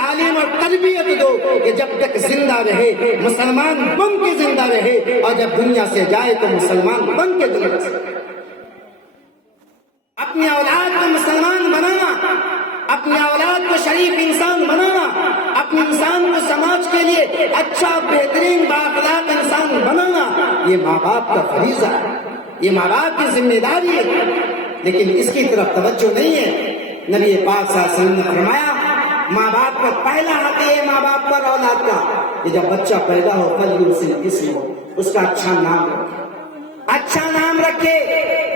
تعلیم اور تربیت دو کہ جب تک زندہ رہے مسلمان بن کے زندہ رہے، اور جب دنیا سے جائے تو مسلمان بن کے دنیا سے جائے۔ اپنی اولاد کو مسلمان بنانا، اپنی اولاد کو شریف انسان بنانا، اپنے انسان کو سماج کے لیے اچھا بہترین بااخلاق انسان بنانا، یہ ماں باپ کا فریضہ ہے، یہ ماں باپ کی ذمہ داری ہے، لیکن اس کی طرف توجہ نہیں ہے۔ نبی پاک صلی اللہ علیہ وسلم نے فرمایا ماں باپ کا پہلا حق ہے ماں باپ پر اولاد کا کہ جب بچہ پیدا ہو فلیحسن اسمہ، اس کا اچھا نام رکھے، اچھا نام رکھے۔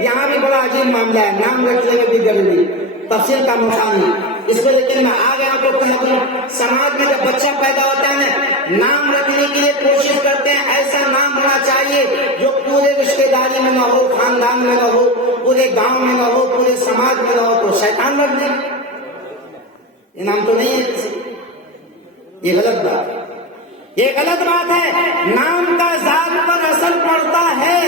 یہاں بھی بڑا عجیب معاملہ ہے، نام رکھنے میں بھی ضروری، تفصیل کا موقع نہیں، اس میں لیکن میں آگے آپ کو کہہ دوں، سماج میں جب بچہ پیدا ہوتا ہے نام رکھنے کے لیے کوشش کرتے ہیں ایسا نام ہونا چاہیے جو پورے رشتے داری میں نہ ہو، خاندان میں نہ ہو، پورے گاؤں میں نہ ہو، پورے سماج میں نہ ہو، تو شیطان رکھ دیں، یہ نام تو نہیں ہے، یہ غلط بات ہے، یہ غلط بات ہے۔ نام کا ذات پر اثر پڑتا ہے۔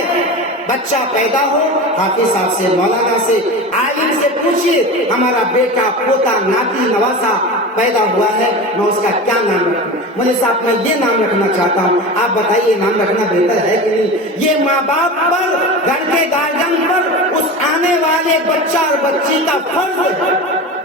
بچہ پیدا ہو، حافظ صاحب سے، مولانا سے، عالم سے پوچھئے ہمارا بیٹا پوتا ناتی نواسا پیدا ہوا ہے، میں اس کا کیا نام رکھوں؟ مولوی صاحب میں یہ نام رکھنا چاہتا ہوں، آپ بتائیے نام رکھنا بہتر ہے کہ نہیں؟ یہ ماں باپ پر، گھر کے گارجن پر، اس آنے والے بچہ اور بچی کا فرض ہے،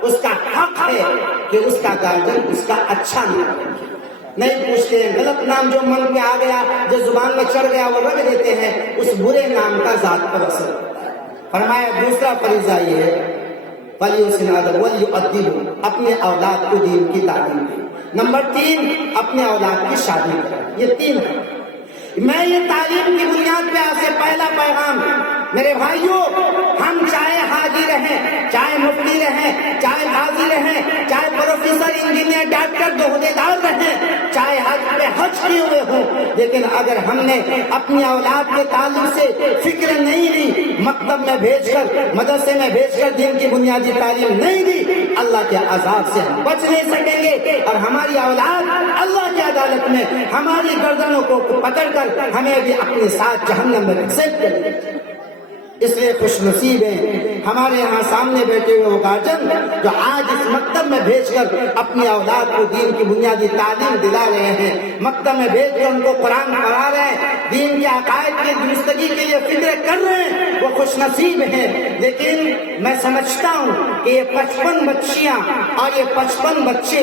اس کا حق ہے کہ اس کا گارجن اس کا اچھا نام رکھے۔ نہیں پوچھتے ہیں، غلط نام جو من میں آ گیا، جو زبان میں چڑھ گیا وہ رکھ دیتے ہیں، اس برے نام کا ذات پر اثر ہوتا ہے۔ فرمایا دوسرا فریضہ یہ ہے فَلْيُحْسِنْ أَدَبَهُ وَلْيُؤَدِّبْهُ، اپنے اولاد کو دین کی تعلیم دے۔ نمبر 3، اپنے اولاد کی شادی کریں۔ یہ 3 ہے۔ میں یہ تعلیم کی بنیاد پہ آپ سے پہلا پیغام، میرے بھائیوں، ہم چاہے حاجی رہیں، چاہے مفتی رہیں، چاہے قاضی رہیں، چاہے پروفیسر، انجینئر، ڈاکٹر، عہدیدار رہیں، چاہے حج کیے ہوئے ہوں، لیکن اگر ہم نے اپنی اولاد کے تعلق سے فکر نہیں لی، مکتب میں بھیج کر، مدرسے میں بھیج کر دین کی بنیادی تعلیم نہیں دی، اللہ کے عذاب سے ہم بچ نہیں سکیں گے، اور ہماری اولاد اللہ کی عدالت میں ہماری گردنوں کو پکڑ کر ہمیں بھی اپنے ساتھ جہنم میں گھسیٹ کر دے۔ اس لیے خوش نصیب ہیں ہمارے یہاں سامنے بیٹھے ہوئے وہ گارجن جو آج اس مکتب میں بھیج کر اپنی اولاد کو دین کی بنیادی تعلیم دلا رہے ہیں، مکتب میں بھیج کر ان کو قرآن پڑھا رہے ہیں، دین کے عقائد کی درستگی کے لیے فکر کر رہے ہیں، وہ خوش نصیب ہیں۔ لیکن میں سمجھتا ہوں کہ یہ 55 بچیاں اور یہ 55 بچے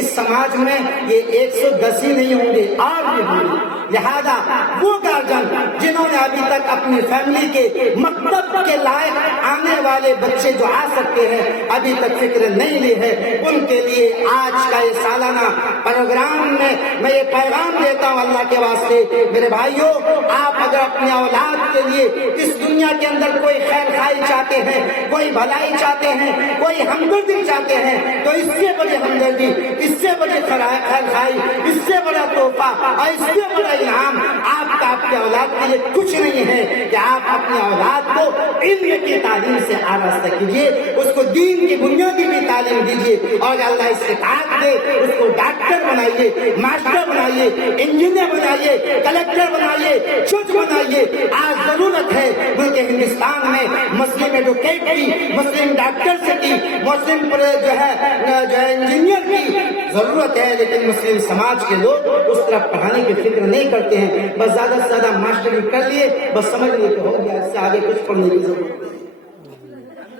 اس سماج میں یہ 110 ہی نہیں ہوں گے، اور بھی ہوں گے۔ لہذا وہ گارجن جنہوں نے ابھی تک اپنی فیملی کے مکتب کے لائق آنے والے بچے جو آ سکتے ہیں ابھی تک فکر نہیں لی ہے، ان کے لیے آج کا یہ سالانہ پروگرام میں یہ پیغام دیتا ہوں اللہ کے واسطے، میرے بھائیوں، آپ اگر اپنی اولاد کے لیے اس دنیا کے اندر کوئی خیر خائی چاہتے ہیں، کوئی بھلائی چاہتے ہیں، کوئی ہمدردی چاہتے ہیں، تو اس سے بڑی ہمدردی، اس سے بڑی خیر خائی، اس سے بڑا تحفہ اور اس سے بڑا انعام آپ کا اپنے اولاد کے لیے کچھ نہیں ہے کہ آپ اپنے اولاد کو علم کی تعلیم سے آراستہ کیجیے، اس کو دین کی بنیادی بھی تعلیم دیجیے، اور اللہ اس سے طاقت دے اس کو ڈاکٹر بنائیے، ماسٹر بنائیے، انجینئر بنائیے، کلیکٹر بنائیے، جج بنائیے۔ آج ضرورت ہے ملک ہندوستان میں مسلم ایڈوکیٹ کی، مسلم ڈاکٹر سے کی، مسلم جو ہے انجینئر کی ضرورت ہے، لیکن مسلم سماج کے لوگ اس طرف پڑھانے کی فکر نہیں کرتے ہیں، بس زیادہ سے زیادہ ماسٹری کر لیے، بس سمجھ لیے تو ہو گیا، اس سے آگے کچھ پڑھنے کی ضرورت نہیں۔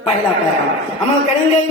پہلا پیغام عمل کریں گے۔